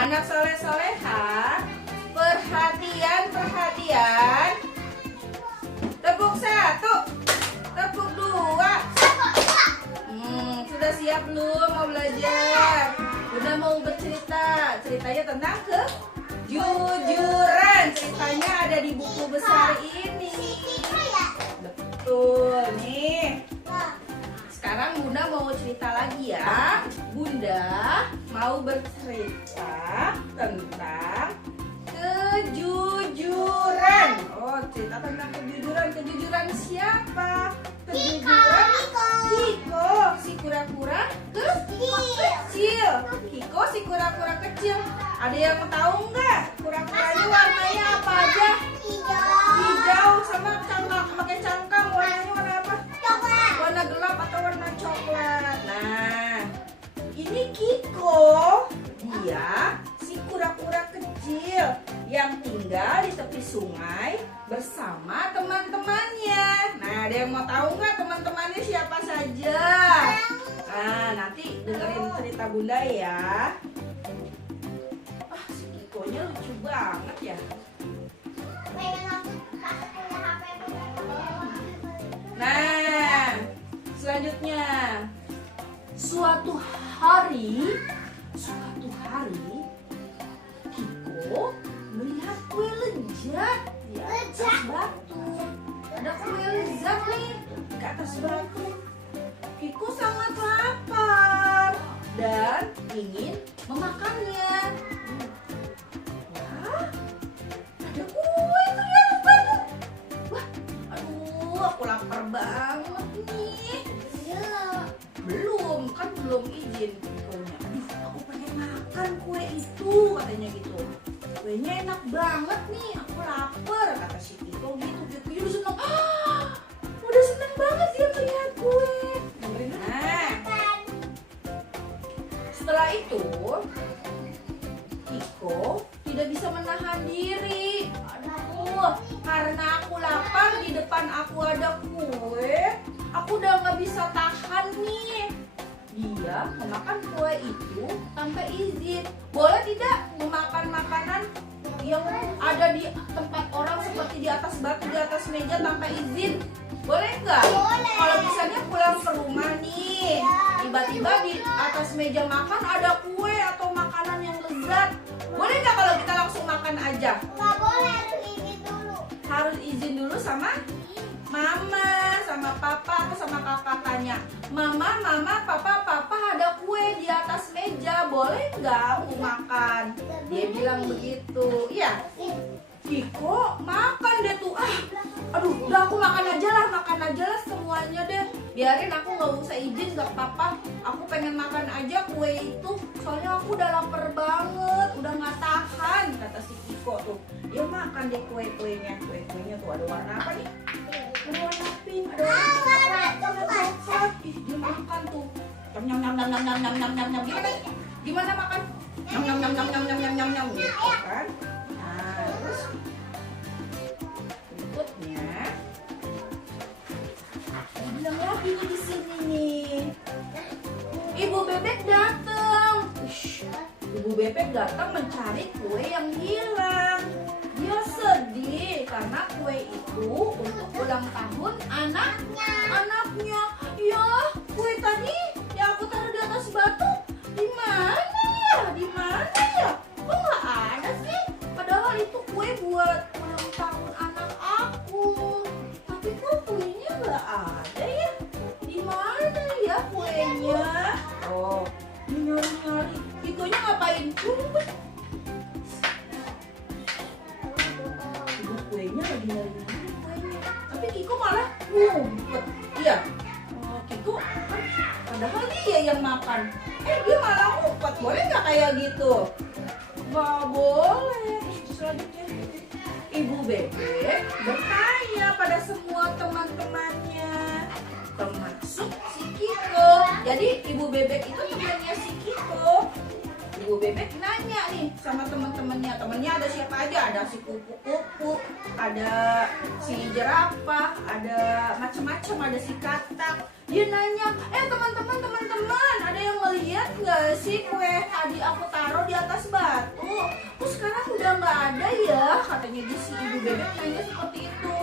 Anak soleh-soleha, perhatian. Tepuk 1, tepuk 2. Sudah siap belum mau belajar? Udah mau bercerita? Ceritanya tentang kejujuran. Ceritanya ada di buku besar ini. Betul nih. Sekarang Bunda mau cerita lagi ya. Bunda mau bercerita tentang kejujuran. Oh, cerita tentang kejujuran. Kejujuran siapa? Kejujuran Kiko, si kura-kura kecil. Kiko, si kura-kura kecil. Ada yang tahu nggak? Kura-kuranya warnanya apa aja? Hijau sama cangkang. Pakai cangkang. Warnanya warna apa? Warna gelap atau warna coklat. Nah, ini Kiko. Dia si kura-kura kecil yang tinggal di tepi sungai bersama teman-temannya. Nah, ada yang mau tahu nggak teman-temannya siapa saja? Nah, nanti dengerin cerita Bunda ya. Ah, si Kikonya lucu banget ya. Nah, selanjutnya suatu hari Kiko melihat kue lezat di atas batu. Ada kue lezat nih di atas batu. Kiko sangat lapar dan ingin memakannya. Wah, ada kue tuh di atas batu. Wah, aduh, aku lapar banget nih. Belum izin Kikonya. Aduh, aku pengen makan kue itu, katanya gitu. Kuenya enak banget nih, aku lapar, kata si Kiko gitu. Kikonya udah seneng. Udah seneng banget dia melihat kue. Nah, setelah itu Kiko tidak bisa menahan diri. Aduh, karena aku lapar, di depan aku ada kue, aku udah gak bisa tahan nih. Dia memakan kue itu tanpa izin. Boleh tidak memakan makanan yang ada di tempat orang seperti di atas batu, di atas meja tanpa izin? Boleh nggak? Kalau misalnya pulang ke rumah nih, tiba-tiba di atas meja makan ada kue atau makanan yang lezat, boleh nggak kalau kita langsung makan aja? Nggak boleh, harus izin dulu. Harus izin dulu sama mama, sama papa, atau sama kakak tanya, mama, papa, ada kue di atas meja, boleh nggak aku makan? Dia bilang begitu. Iya, Kiko makan deh tuh. Aduh, udah aku makan aja lah semuanya deh. Biarin aku nggak usah izin, nggak apa-apa. Aku pengen makan aja kue itu, soalnya aku udah lapar banget, udah nggak tahan, kata si Kiko tuh. Dia makan deh kue-kuenya tuh ada warna apa nih? Ada warna pink, ada warna coklat. Ih, dia makan tuh. Nyam. Gimana makan? Nyam gitu kan. Nah, terus berikutnya bilang lagi nih di sini nih. Ibu bebek datang. Ibu bebek datang mencari kue yang hilang. Dia sedih karena kue itu untuk ulang tahun anaknya. Ya, kue tadi yang aku taruh di atas batu di mana ya? Kok nggak ada sih? Padahal itu kue buat ulang tahun anak aku. Tapi kok kuenya nggak ada ya? Di mana ya kuenya? Oh, nyari. Kikonya ngapain? Kuenya lagi nyari kuenya. Tapi Kiko malah ngumpet. Iya. Kiko kan padahal dia yang makan. Dia malah ngumpet. Boleh nggak kayak gitu? Nggak boleh. Selanjutnya Ibu bebek bertanya pada semua teman-temannya, termasuk si Kiko. Jadi Ibu bebek itu temannya si Kiko. Ibu bebek nanya nih sama teman-temannya. Temennya ada siapa aja? Ada si kupu-kupu, ada si jerapah, ada macam-macam, ada si katak. Dia nanya, teman-teman, ada yang melihat nggak sih kue tadi aku taruh di atas batu, terus sekarang udah nggak ada ya, katanya si ibu bebek nanya seperti itu.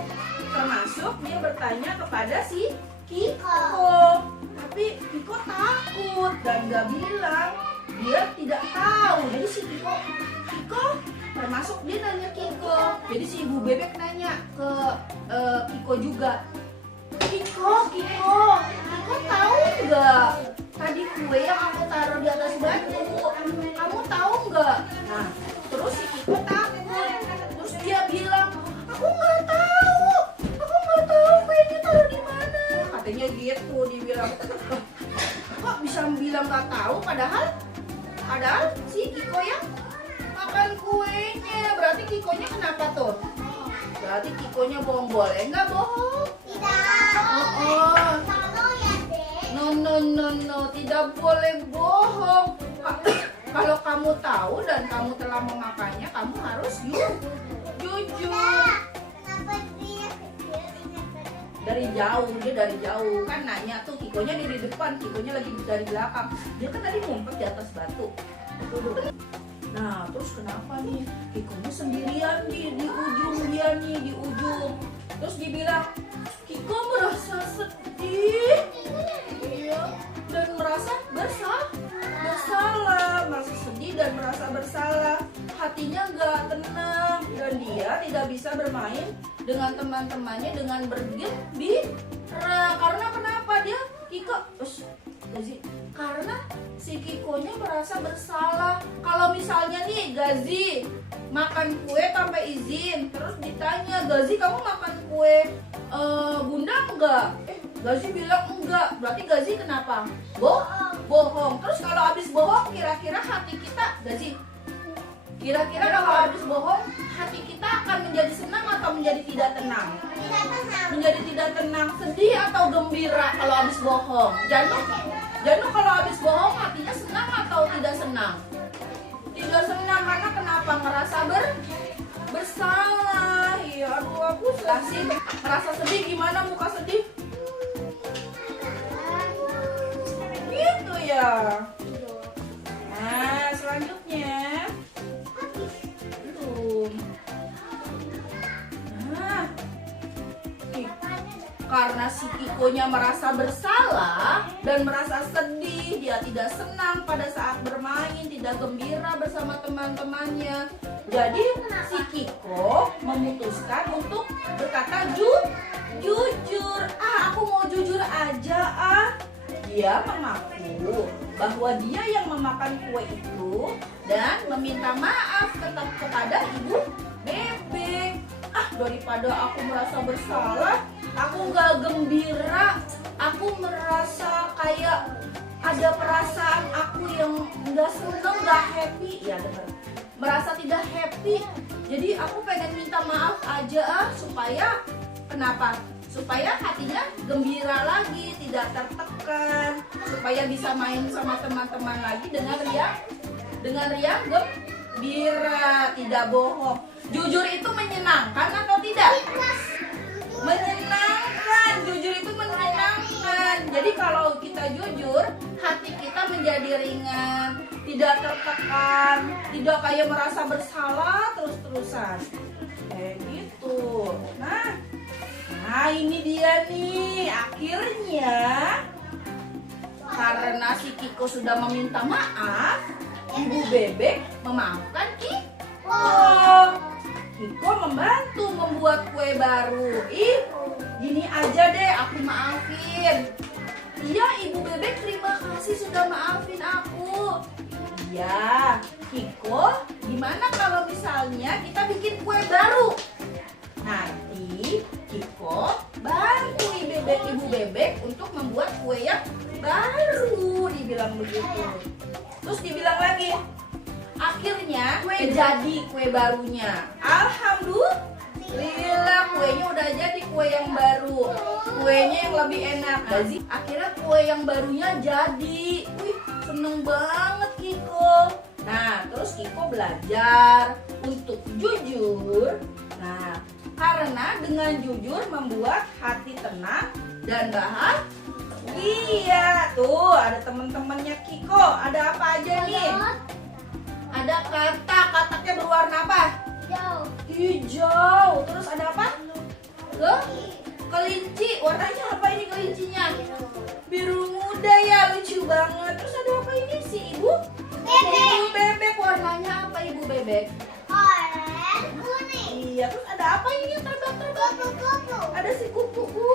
Termasuk dia bertanya kepada si Kiko. Tapi Kiko takut dan nggak bilang, dia tidak tahu. Jadi si Kiko termasuk dia nanya Kiko. Jadi si ibu bebek nanya ke Kiko juga. Kiko tahu nggak tadi kue yang aku taruh di atas batu? Kamu tahu nggak? Nah, terus si Kiko takut. Terus dia bilang, aku nggak tahu kuenya taruh di mana. Katanya gitu, dia bilang. Kok bisa bilang nggak tahu? Padahal si Kiko yang makan kuenya. Berarti Kikonya kenapa tuh? Berarti Kikonya bohong, boleh nggak bohong? Tidak. Kalau ya deh. No, tidak boleh bohong. Kalau kamu tahu dan kamu telah memakannya, kamu harus jujur. Kenapa dia kecil? Dia dari jauh kan nanya tuh, Kikonya di depan, Kikonya lagi dari belakang. Dia kan tadi ngumpet di atas batu. Nah, terus kenapa nih Kikonya sendirian di ujung, dia nih di ujung. Terus dibilang, Kiko merasa sedih, iya, dan merasa bersalah, merasa sedih dan merasa bersalah. Hatinya nggak tenang dan dia tidak bisa bermain dengan teman-temannya dengan bergembira. Karena kenapa dia karena si Kikonya merasa bersalah. Kalau misalnya nih Gazi makan kue tanpa izin, terus ditanya, Gazi kamu makan kue bunda enggak? Gazi bilang enggak. Berarti Gazi kenapa? Bohong. Terus kalau habis bohong, kira-kira hati kita, Gazi, kira-kira kalau habis bohong, hati kita akan menjadi senang atau menjadi tidak tenang? Tidak tenang. Menjadi tidak tenang, sedih atau gembira kalau habis bohong? Janu kalau habis bohong hatinya senang atau tidak senang? Tidak senang, karena kenapa? Ngerasa bersalah. Iya, aduh aku sih merasa sedih. Gimana muka sedih? Gitu ya. Nah, selanjutnya belum. Nah, karena si Kikonya merasa bersalah dan merasa sedih, dia tidak senang pada saat bermain, tidak gembira bersama teman-temannya. Jadi si Kiko memutuskan untuk berkata jujur. Aku mau jujur aja Dia mengaku bahwa dia yang memakan kue itu dan meminta maaf tetap kepada ibu bebek. Daripada aku merasa bersalah, aku nggak gembira, aku merasa kayak ada perasaan aku yang nggak seneng, nggak happy, ya benar, merasa tidak happy. Jadi aku pengen minta maaf aja supaya kenapa? Supaya hatinya gembira lagi, tidak tertekan, supaya bisa main sama teman-teman lagi dengan riang gembira, tidak bohong. Jujur itu menyenangkan atau tidak? Menyenangkan. Jujur itu menyenangkan. Jadi kalau kita jujur, hati kita menjadi ringan, tidak tertekan, tidak kayak merasa bersalah terus-terusan. Kayak gitu. Nah, ini dia nih. Akhirnya karena si Kiko sudah meminta maaf, ibu bebek memaafkan Kiko. Kiko membantu membuat kue baru. Gini aja deh, aku maafin. Iya, ibu bebek, terima kasih sudah maafin aku. Iya, Kiko, gimana kalau misalnya kita bikin kue baru? Nanti Kiko bantu ibu bebek untuk membuat kue yang baru, dibilang begitu. Terus dibilang lagi, akhirnya kue jadi kue barunya. Alhamdulillah, kuenya udah jadi kue yang baru. Kuenya yang lebih enak. Akhirnya kue yang barunya jadi. Wih, seneng banget Kiko. Nah, terus Kiko belajar untuk jujur. Nah, karena dengan jujur membuat hati tenang dan bahagia. Tuh, ada teman-temannya Kiko. Ada apa aja nih? Kataknya berwarna apa? Hijau. Terus ada apa? Kelinci. Warnanya apa ini kelincinya? Biru muda ya, lucu banget. Terus ada apa ini si ibu? Ibu bebek. Warnanya apa ibu bebek? Iya, terus ada apa ini yang terbang-terbang? Ada si kupu-kupu.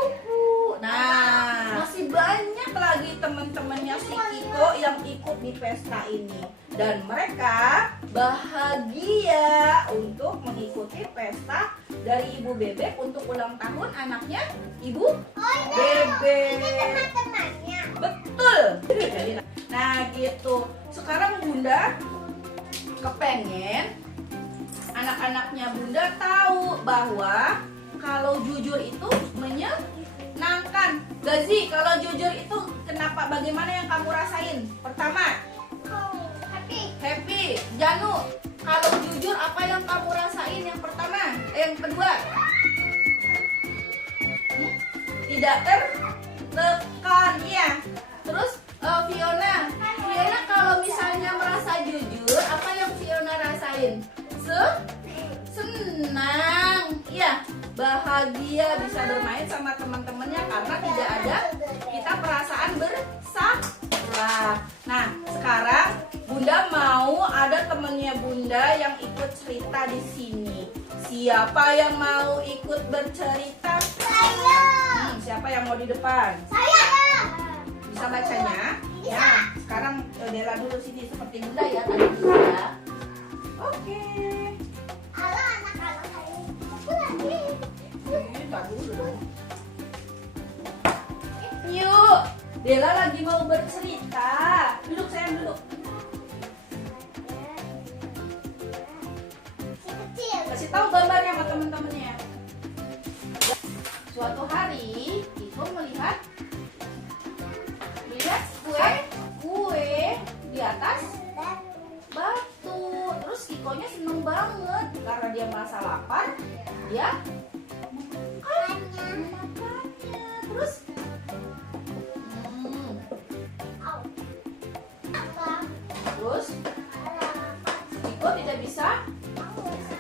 Nah, masih banyak lagi teman-temannya si Kiko yang ikut di pesta ini. Dan mereka bahagia untuk mengikuti pesta dari Ibu Bebek untuk ulang tahun anaknya Ibu Bebek. Betul. Nah gitu. Sekarang Bunda kepengen anak-anaknya Bunda tahu bahwa kalau jujur itu menyenangkan. Gazi, kalau jujur itu kenapa? Bagaimana yang kamu rasain? Pertama, happy. Janu, kalau jujur apa yang kamu rasain yang pertama? Yang kedua? Tidak tertekan, ya. Terus Fiona kalau misalnya merasa jujur, apa yang Fiona rasain? Senang, ya, bahagia bisa bermain sama teman-temannya karena tidak ada kita perasaan bersalah. Nah, sekarang Bunda mau ada temennya Bunda yang ikut cerita di sini. Siapa yang mau ikut bercerita? Saya. Siapa yang mau di depan? Saya. Bisa bacanya? Bisa. Ya, sekarang Dela dulu sini seperti Bunda ya tadi Bunda. Oke. Halo anak-anak saya. Aku lagi. Entar dulu dong. Yuk, Dela lagi mau bercerita. Duduk sayang, duduk. Si kecil. Kasih tahu gambarnya sama temen-temennya. Suatu hari, Kiko melihat kue di atas batu. Terus Kikonya seneng banget karena dia merasa lapar. Dia makannya. Terus terus Kiko tidak bisa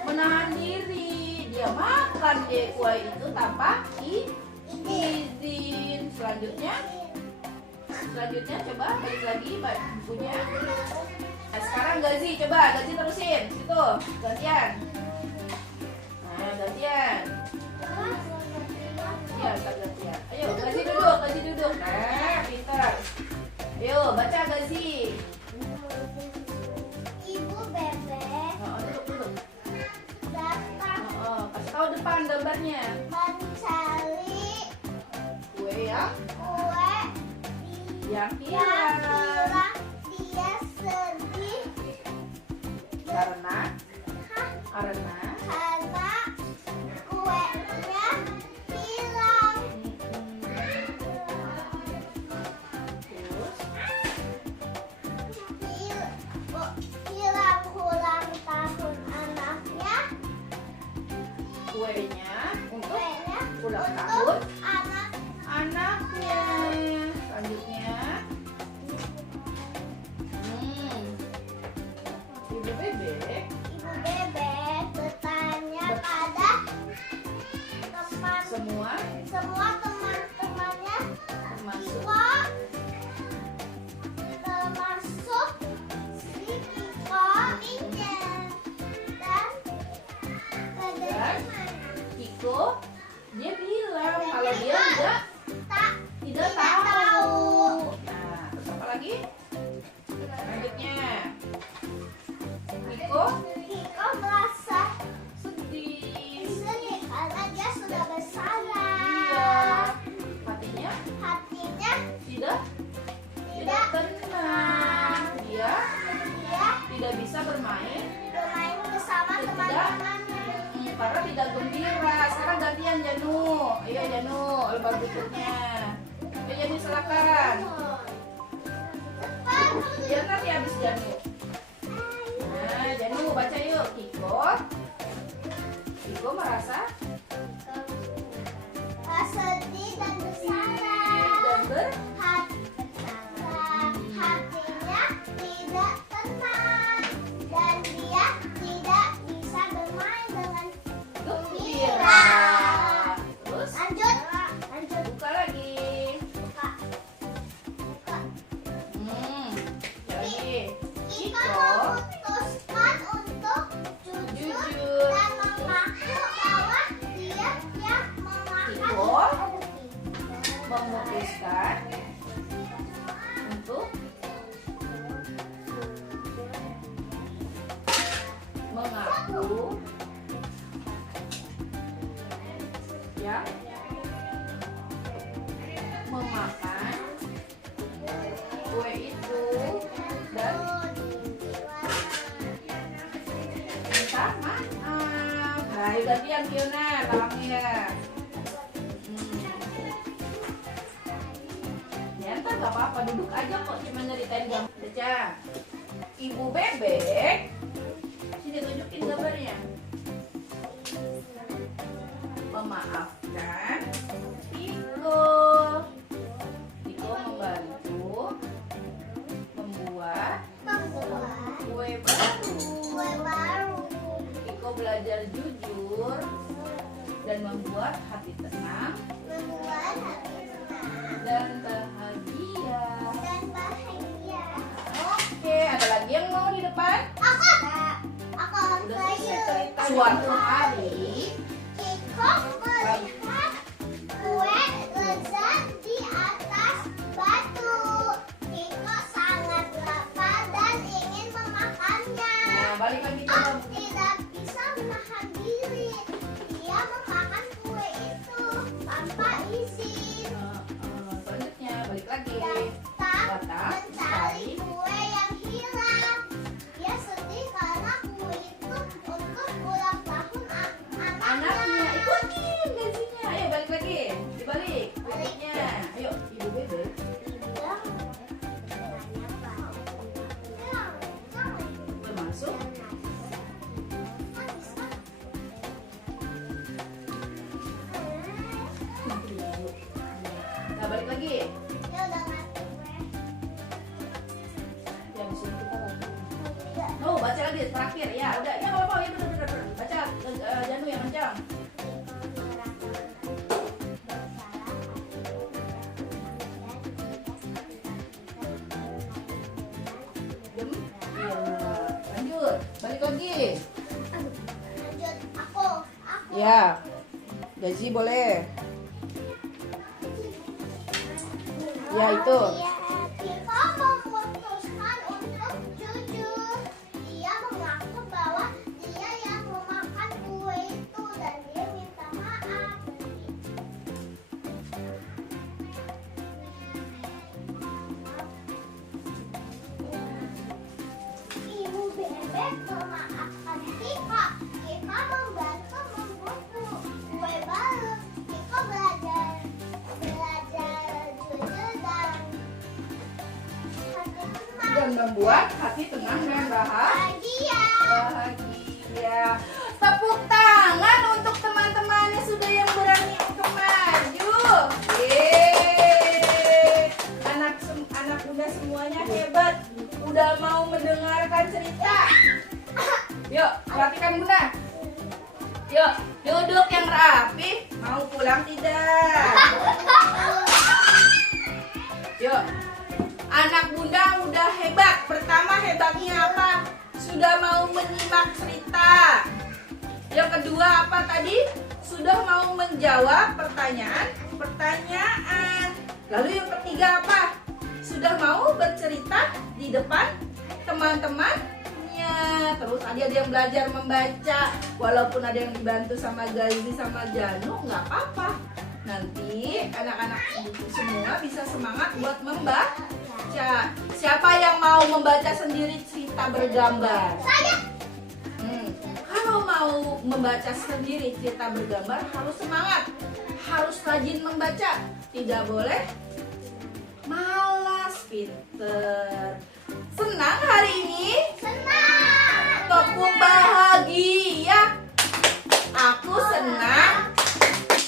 menahan diri. Dia makan deh kue itu tanpa izin. Selanjutnya coba balik lagi bukunya. Nah, sekarang Gazi, coba Gazi terusin situ. Gantian. Nah, gantian. Iya, gantian. Ayo Gazi duduk. Nah, pintar. Ayo baca Gazi. Ibu Bebek Duduk. datang Kasih tahu depan gambarnya. mencari Kue ya. kue Yang yang hilang dia sedih karena karena kuenya hilang. terus Hilang ulang tahun anaknya. kuenya untuk Kuenya ulang untuk tahun anaknya. Selanjutnya Ibu Bebek Ibu Bebek bertanya pada semua semua teman-temannya, termasuk termasuk si Kiko dan bagaimana Kiko. Dia bilang kalau dia tidak tak tahu. Nah, terus apa lagi? Selanjutnya Kiko Kiko merasa sedih. karena dia sudah bersalah. Iya. Hatinya Hatinya tidak tenang. Dia tidak bisa bermain bermain bersama teman-temannya. karena tidak gembira. Sekarang gantian Janu. Ayo Janu, album berikutnya. Ayo Janu silakan. Biar nanti habis Janu. Nah, Janu baca yuk. Kiko merasa Sedih dan bersalah. dan Hatinya tidak tenang dan dia maaf. Hai, gantian Fiona, tangannya. Ya ntar gak apa-apa, duduk aja kok, cuma nyeritain jam. Baca. Ibu bebek. Sini tunjukin gambarnya. Memaafkan Iko. Iko membantu membuat kue baru. Iko belajar jujur dan membuat hati tenang dan bahagia. Oke, ada lagi yang mau di depan? Udah selesai cerita. Suatu hari Iko melihat kue lezat di atas batu. Iko sangat lapar dan ingin memakannya. Nah, balik lagi ke Tidak bisa menahan diri. Dia memakan kue itu tanpa izin. selanjutnya, balik lagi. Datang mencari kue yang hilang. Dia sedih karena kue itu untuk ulang tahun Anaknya ikutin gajinya. Ayo balik lagi. Dibalik. Baliknya. Ayo, ibu bebek. Udah masuk. Nah, balik lagi. Ya, di sini kita lagi. Oh, baca lagi terakhir. Ya, udah. Ya, enggak apa-apa. Ya, benar. Baca Janu yang kencang. Diam. Ya. Lanjut. Balik lagi. Lanjut, aku. Ya. Gaji boleh. Ya, itu. Iko memutuskan untuk jujur. Dia mengaku bahwa dia yang memakan kue itu dan dia minta maaf. Ibu bebek memaafkan Iko. Iko membantu membuat kue baru. Iko belajar jujur Dan membuat hati tenang dan bahagia. bahagia. Tepuk tangan untuk teman-temannya sudah yang berani untuk maju. Yeay. Anak bunda semuanya hebat. Udah mau mendengarkan cerita. Yuk, perhatikan bunda. Yuk, duduk yang rapi. Mau pulang tidak? Yuk. Anak bunda udah hebat. Pertama hebatnya apa? Sudah mau menyimak cerita. Yang kedua apa tadi? Sudah mau menjawab pertanyaan. Lalu yang ketiga apa? Sudah mau bercerita di depan teman-temannya. Terus ada yang belajar membaca. Walaupun ada yang dibantu sama Gazi sama Janu, nggak apa-apa. Nanti anak-anak semua bisa semangat buat membaca. Siapa yang mau membaca sendiri cerita bergambar? Saya. Kalau mau membaca sendiri cerita bergambar harus semangat, harus rajin membaca, tidak boleh malas. Pinter. Senang hari ini? Senang. Tepuk bahagia. Aku senang,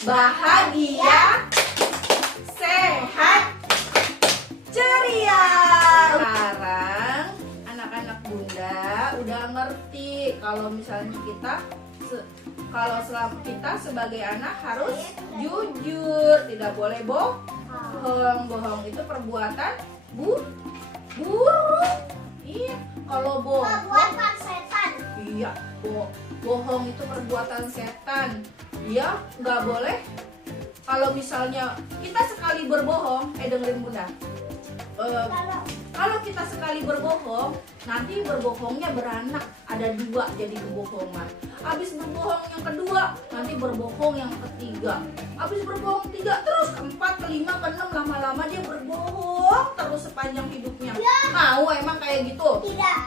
bahagia, sehat, ceria. Sekarang anak-anak bunda udah ngerti kalau misalnya kita sebagai anak harus jujur, tidak boleh bohong. Bohong itu perbuatan buruk. Iya, kalau bohong. Perbuatan setan. Iya, bohong itu perbuatan setan. Iya, nggak boleh. Kalau misalnya kita sekali berbohong, dengerin bunda. Kalau kita sekali berbohong, nanti berbohongnya beranak. Ada 2 jadi kebohongan. Habis berbohong yang kedua, nanti berbohong yang ketiga. Habis berbohong 3, terus ke-4, ke-5, ke-6, lama-lama dia berbohong terus sepanjang hidupnya. Ya. Mau emang kayak gitu? Tidak.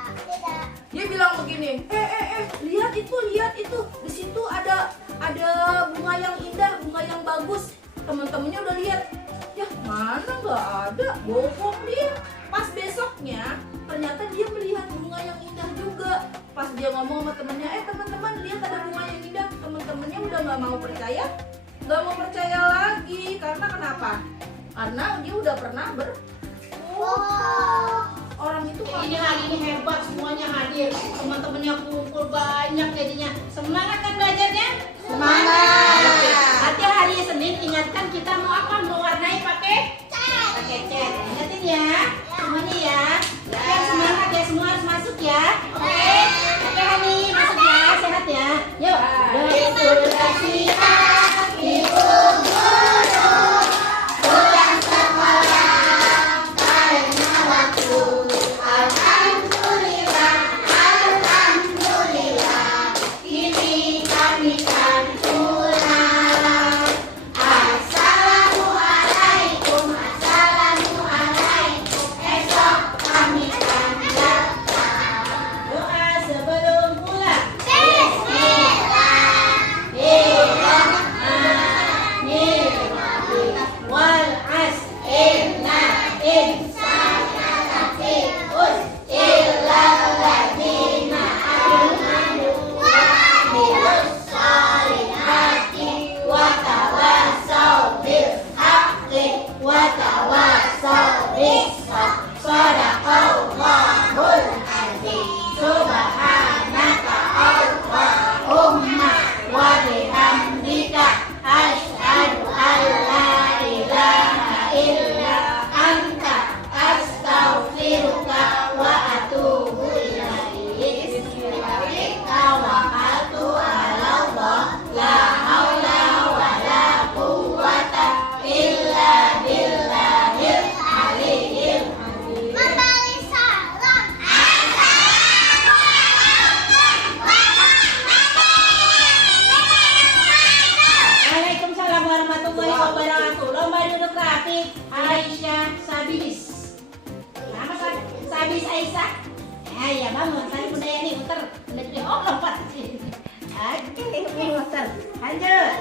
Dia bilang begini, lihat itu lihat itu di situ ada bunga yang indah, bunga yang bagus. Teman-temannya udah lihat, ya mana nggak ada, bohong dia. Pas besoknya ternyata dia melihat bunga yang indah juga. Pas dia ngomong sama temennya, teman-teman lihat ada bunga yang indah. Teman-temannya udah nggak mau percaya lagi. Karena kenapa? Karena dia udah pernah orang itu Ini hari ini hebat, semuanya hadir. Teman-temannya kumpul banyak jadinya. Semangat kan belajarnya? Semangat. Oke. Nanti hari Senin ingatkan kita mau apa? Mewarnai pakai cat. Ingatin ya. Semuanya ya. Yang semangat ya, semua harus masuk ya. Oke. Oke Hani, masuk ya. Sehat ya. Yuk. Berterima kasih pulang sekolah karena waktu. Alhamdulillah, kini kami kan pulang. Assalamualaikum, esok kami kan datang. Doa sebelum pulang. Bismillahirrahmanirrahim. Wal as inna insana lafi khusr illa alladziina amanu wa amilus solihati wa tawassaw bil haqqi wa tawassaw bis sabr. Shadaqallahul azim. Subhanaka Allahumma wa bihamdika asyhadu an la ilaha illa anta astaghfiruka wa atubu ilaik. Bismillahirrahmanirrahim. Tawakkaltu 'ala Allah, la haula wa la quwwata illa billahil aliyyil azim. Memberi salam. Waalaikumsalam warahmatullahi wabarakatuh. Lomba duduk rapi. Aisyah Sabis. Nama Sabis Aisyah. Ya bangun. Tadi bunda ini muter. Bunda jadi lompat. Oke, muter. Lanjut.